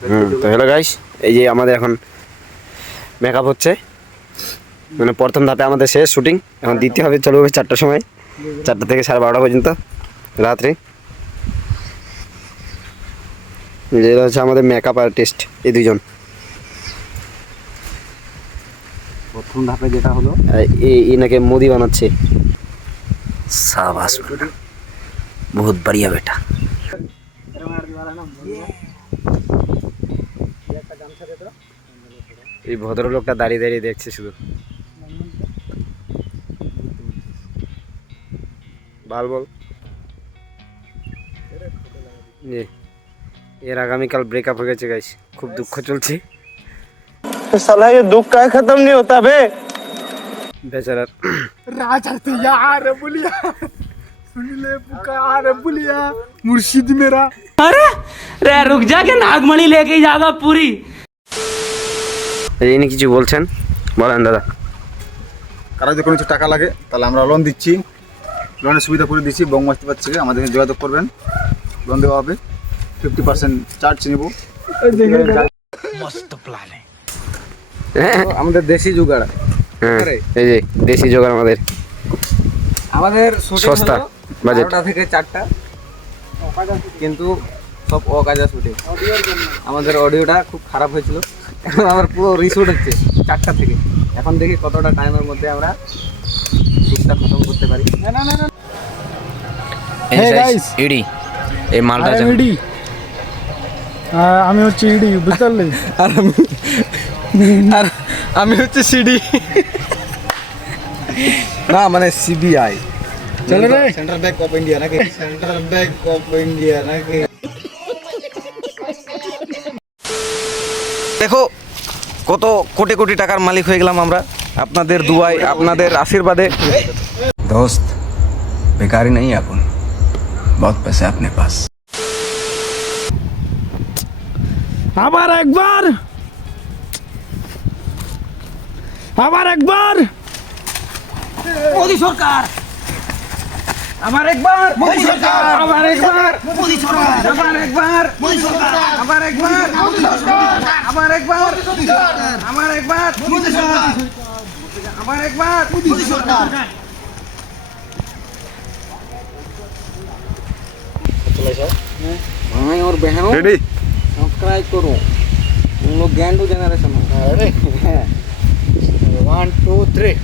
তো hello guys, এই যে আমাদের এখন মেকআপ হচ্ছে, মানে প্রথম ধাপে আমাদের শেষ শুটিং। এখন দ্বিতীয় হবে চলবে 4টার সময়, 4টা থেকে 12:30 পর্যন্ত রাত্রে। যেটা হচ্ছে আমাদের মেকআপ আর্টিস্ট, এই দুজন। প্রথম ধাপে যেটা হলো ইনাকে মোদি বানাচ্ছে। শাবাশ বেটা, বহুত বড়িয়া বেটা। এই ভদ্রলোকটা দাঁড়িয়ে দাঁড়িয়ে দেখছে শুধু। বল বল। এর আগামীকাল ব্রেকআপ হয়ে গেছে গাইস, খুব দুঃখ চলছে। साला ये दुख का खत्म नहीं होता बे। बेचारा राजा यार बुलिया सुन ले पुकार बुलिया मुर्शिद मेरा। अरे रे रुक जा के नागमणि लेके जाएगा पूरी। ইনি কিছু বলছেন, বলেন দাদা। কারো যদি কোনো কিছু টাকা লাগে তাহলে আমরা লোন দিচ্ছি, লোনের সুবিধা করে দিচ্ছি। বঙ্গমাস্তি পাচ্ছে আমাদের যোগাযোগ করবেন, লোন দেওয়া হবে। 50% চার্জ নেব। আমাদের দেশি জোগাড়, এই যে দেশি জোগাড় আমাদের আমাদের সস্তা বাজেট। 12টা থেকে 4টা, কিন্তু সব অকাজা শুটিং। আমাদের অডিওটা খুব খারাপ হয়েছিল, এখন আমার পুরো রিশুট হচ্ছে 4টা থেকে। এখন দেখি কতটা টাইমের মধ্যে আমরা শুটটা খতম করতে পারি। Hey guys, ইডি এই মালটা I am ইডি। আমি হচ্ছে ইডি, বুঝতে পারলি? আর আমি হচ্ছে সিডি, না মানে সিবিআই। চলো রে। সেন্ট্রাল ব্যাংক অফ ইন্ডিয়া নাকি? সেন্ট্রাল ব্যাংক অফ ইন্ডিয়া নাকি? দেখো কত কোটি কোটি টাকার মালিক হয়ে গেলাম আমরা, আপনাদের দুয়ায়, আপনাদের আশীর্বাদে। दोस्त बेकारी नहीं है अपन, बहुत पैसे अपने पास। আবার একবার मोदी सरकार আবার একবার मोदी सरकार আবার একবার मोदी सरकार আবার একবার मोदी सरकार আবার একবার मोदी सरकार আবার একবার मोदी सरकार আবার একবার मोदी सरकार আবার একবার मोदी सरकार। भाई और बहनों, रेडी सब्सक्राइब करो, हम लोग गैंडू जनरेशन है। 1 2 3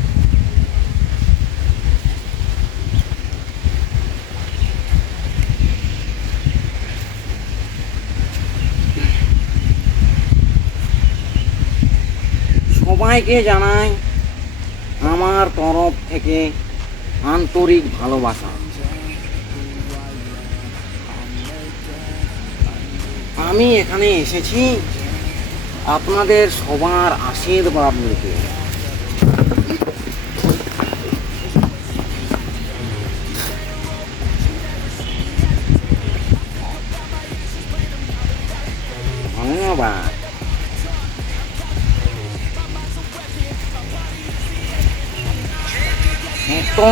সবাইকে জানাই আমার তরফ থেকে আন্তরিক ভালোবাসা। আমি এখানে এসেছি আপনাদের সবার আশীর্বাদ নিতে। ধন্যবাদ। তো